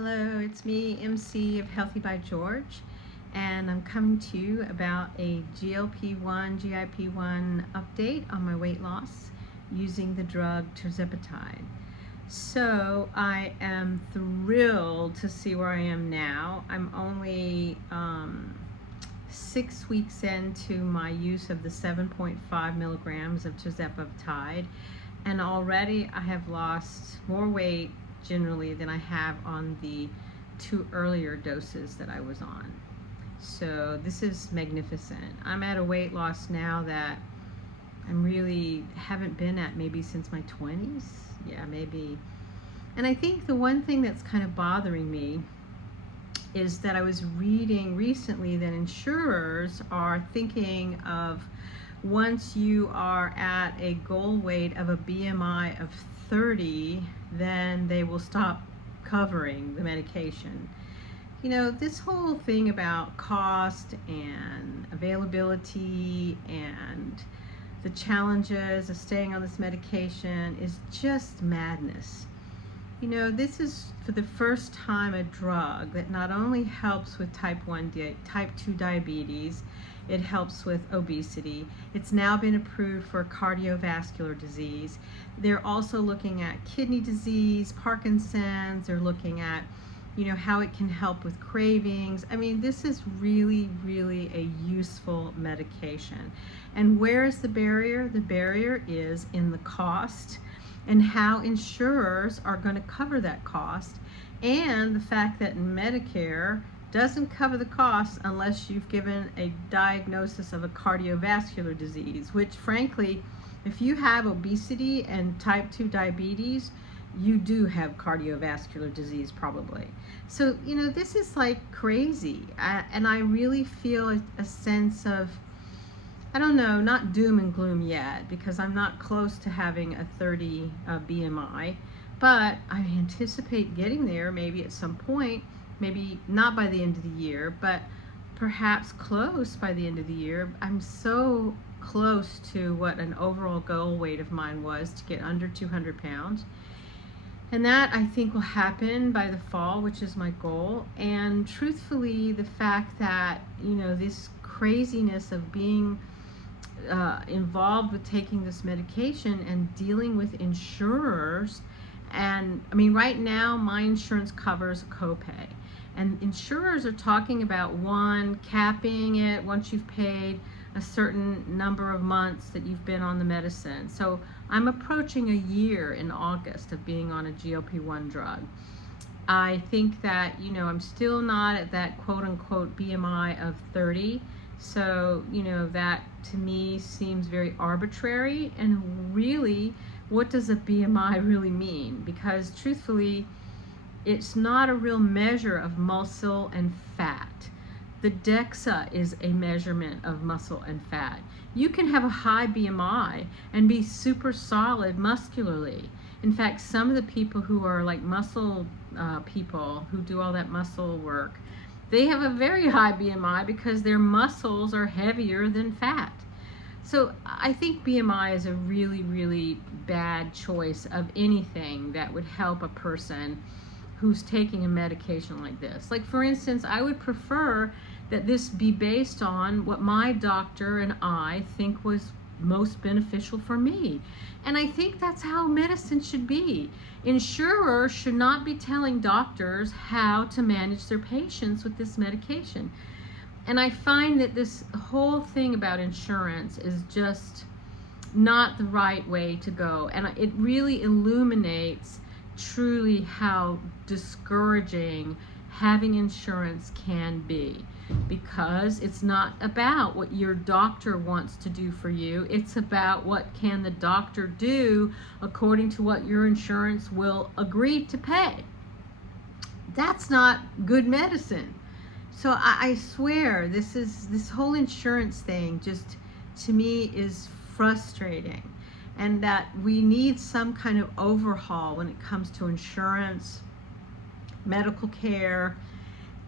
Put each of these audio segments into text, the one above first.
Hello, it's me, MC of Healthy by George, and I'm coming to you about a GLP-1, GIP-1 update on my weight loss using the drug Tirzepatide. So I am thrilled to see where I am now. I'm only 6 weeks into my use of the 7.5 milligrams of Tirzepatide, and already I have lost more weight generally than I have on the 2 earlier doses that I was on. So this is magnificent. I'm at a weight loss now that I'm really haven't been at maybe since my 20s. Yeah, maybe. And I think the one thing that's kind of bothering me is that I was reading recently that insurers are thinking of, once you are at a goal weight of a BMI of 30, then they will stop covering the medication. You know, this whole thing about cost and availability and the challenges of staying on this medication is just madness. You know, this is for the first time a drug that not only helps with type 2 diabetes, it helps with obesity. It's now been approved for cardiovascular disease. They're also looking at kidney disease, Parkinson's. They're looking at, how it can help with cravings. I mean, this is really, really a useful medication. And where is the barrier? The barrier is in the cost and how insurers are going to cover that cost, and the fact that Medicare doesn't cover the cost unless you've given a diagnosis of a cardiovascular disease, which frankly, if you have obesity and type 2 diabetes, you do have cardiovascular disease probably. So, this is like crazy. And I really feel a sense of, I don't know, not doom and gloom yet, because I'm not close to having a 30 BMI, but I anticipate getting there maybe at some point. Maybe not by the end of the year, but perhaps close by the end of the year. I'm so close to what an overall goal weight of mine was, to get under 200 pounds. And that, I think, will happen by the fall, which is my goal. And truthfully, the fact that, this craziness of being involved with taking this medication and dealing with insurers, and I mean, right now my insurance covers a copay. And insurers are talking about, one, capping it once you've paid a certain number of months that you've been on the medicine. So I'm approaching a year in August of being on a GLP-1 drug. I think that, I'm still not at that quote-unquote BMI of 30. So, that to me seems very arbitrary. And really, what does a BMI really mean? Because truthfully, it's not a real measure of muscle and fat. The DEXA is a measurement of muscle and fat. You can have a high BMI and be super solid muscularly. In fact, some of the people who are like muscle people who do all that muscle work, they have a very high BMI because their muscles are heavier than fat. So I think BMI is a really, really bad choice of anything that would help a person who's taking a medication like this. Like, for instance, I would prefer that this be based on what my doctor and I think was most beneficial for me. And I think that's how medicine should be. Insurers should not be telling doctors how to manage their patients with this medication. And I find that this whole thing about insurance is just not the right way to go. And it really illuminates truly how discouraging having insurance can be, because it's not about what your doctor wants to do for you. It's about what can the doctor do according to what your insurance will agree to pay. That's not good medicine. So I swear, this whole insurance thing just, to me, is frustrating. And that we need some kind of overhaul when it comes to insurance, medical care.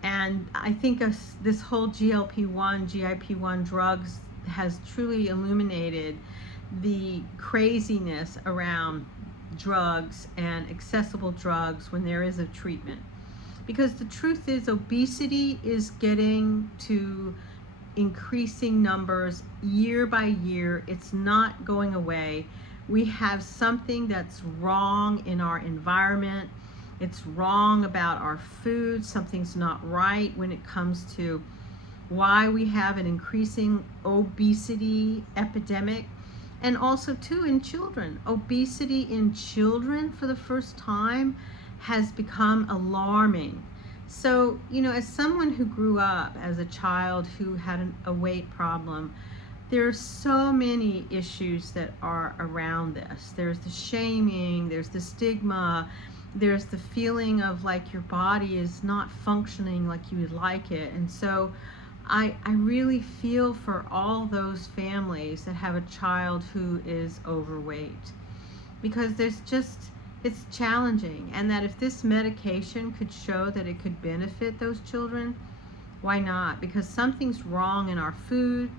And I think this whole GLP-1, GIP-1 drugs has truly illuminated the craziness around drugs and accessible drugs when there is a treatment. Because the truth is, obesity is getting to increasing numbers year by year. It's not going away. We have something that's wrong in our environment. It's wrong about our food. Something's not right when it comes to why we have an increasing obesity epidemic. And also too in children. Obesity in children for the first time has become alarming. So, as someone who grew up as a child who had a weight problem, there's so many issues that are around this. There's the shaming, there's the stigma, there's the feeling of like your body is not functioning like you would like it. And so I really feel for all those families that have a child who is overweight, because it's challenging, and that if this medication could show that it could benefit those children, why not? Because something's wrong in our food,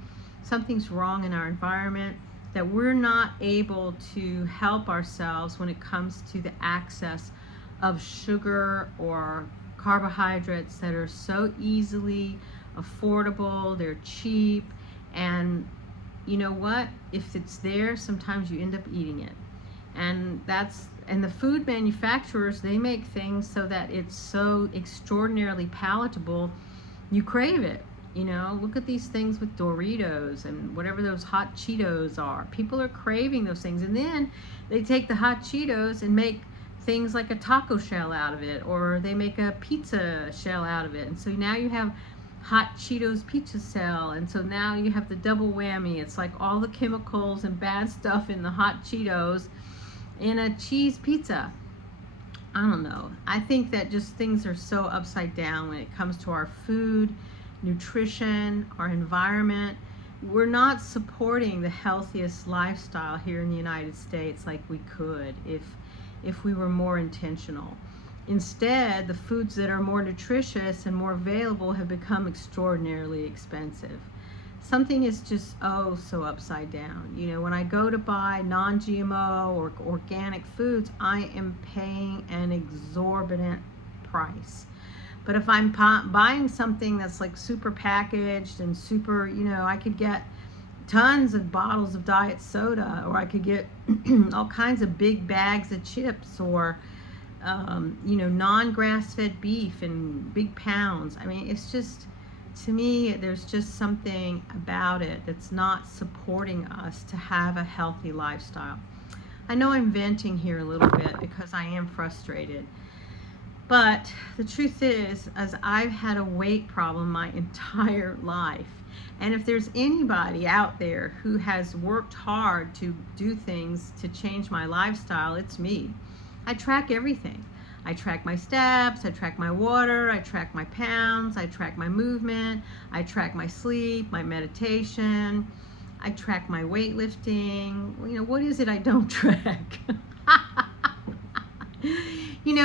something's wrong in our environment, that we're not able to help ourselves when it comes to the access of sugar or carbohydrates that are so easily affordable, they're cheap, and you know what? If it's there, sometimes you end up eating it. And the food manufacturers, they make things so that it's so extraordinarily palatable, you crave it. Look at these things with Doritos and whatever those hot Cheetos are. People are craving those things, and then they take the hot Cheetos and make things like a taco shell out of it, or they make a pizza shell out of it. And so now you have hot Cheetos pizza shell, and so now you have the double whammy. It's like all the chemicals and bad stuff in the hot Cheetos in a cheese pizza. I don't know. I think that just things are so upside down when it comes to our food, nutrition, our environment. We're not supporting the healthiest lifestyle here in the United States like we could if we were more intentional. Instead, the foods that are more nutritious and more available have become extraordinarily expensive. Something is just so upside down. When I go to buy non-GMO or organic foods, I am paying an exorbitant price. But if I'm buying something that's like super packaged and super, I could get tons of bottles of diet soda, or I could get all kinds of big bags of chips, or non-grass-fed beef in big pounds. I mean, it's just, to me, there's just something about it that's not supporting us to have a healthy lifestyle. I know I'm venting here a little bit because I am frustrated, but the truth is, as I've had a weight problem my entire life, and if there's anybody out there who has worked hard to do things to change my lifestyle, it's me. I track everything. I track my steps, I track my water, I track my pounds, I track my movement, I track my sleep, my meditation, I track my weightlifting. What is it I don't track?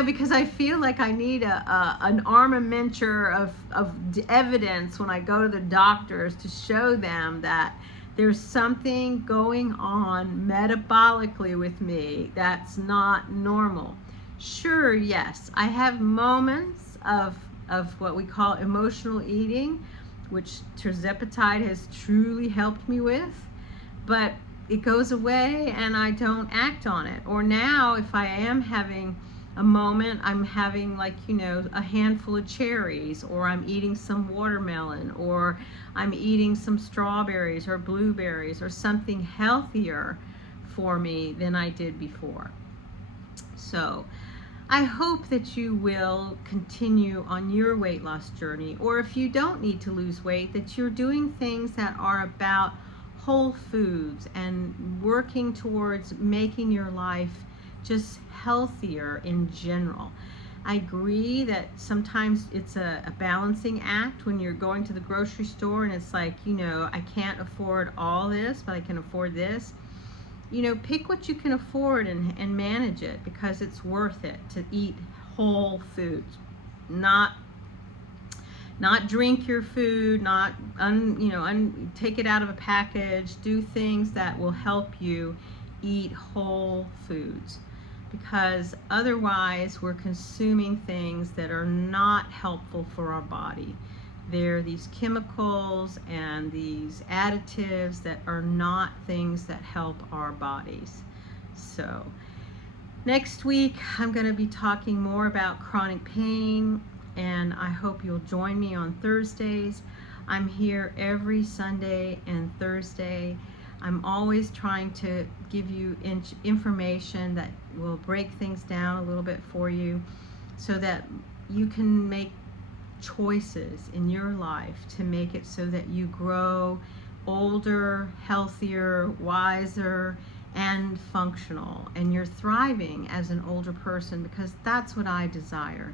Because I feel like I need an armamenture of evidence when I go to the doctors to show them that there's something going on metabolically with me that's not normal. Sure, yes, I have moments of what we call emotional eating, which Tirzepatide has truly helped me with, but it goes away and I don't act on it. Or now, if I am having a moment, I'm having a handful of cherries, or I'm eating some watermelon, or I'm eating some strawberries or blueberries, or something healthier for me than I did before. So I hope that you will continue on your weight loss journey, or if you don't need to lose weight, that you're doing things that are about whole foods and working towards making your life just healthier in general. I agree that sometimes it's a balancing act when you're going to the grocery store and it's like, I can't afford all this, but I can afford this. Pick what you can afford and manage it, because it's worth it to eat whole foods. Not drink your food, not take it out of a package. Do things that will help you eat whole foods. because otherwise we're consuming things that are not helpful for our body. There are these chemicals and these additives that are not things that help our bodies. So next week I'm going to be talking more about chronic pain, and I hope you'll join me on Thursdays. I'm here every Sunday and Thursday. I'm always trying to give you information that will break things down a little bit for you so that you can make choices in your life to make it so that you grow older, healthier, wiser, and functional, and you're thriving as an older person, because that's what I desire.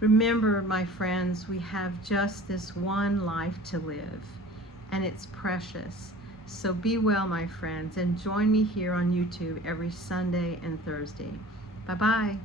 Remember, my friends, we have just this one life to live, and it's precious. So be well, my friends, and join me here on YouTube every Sunday and Thursday. Bye-bye.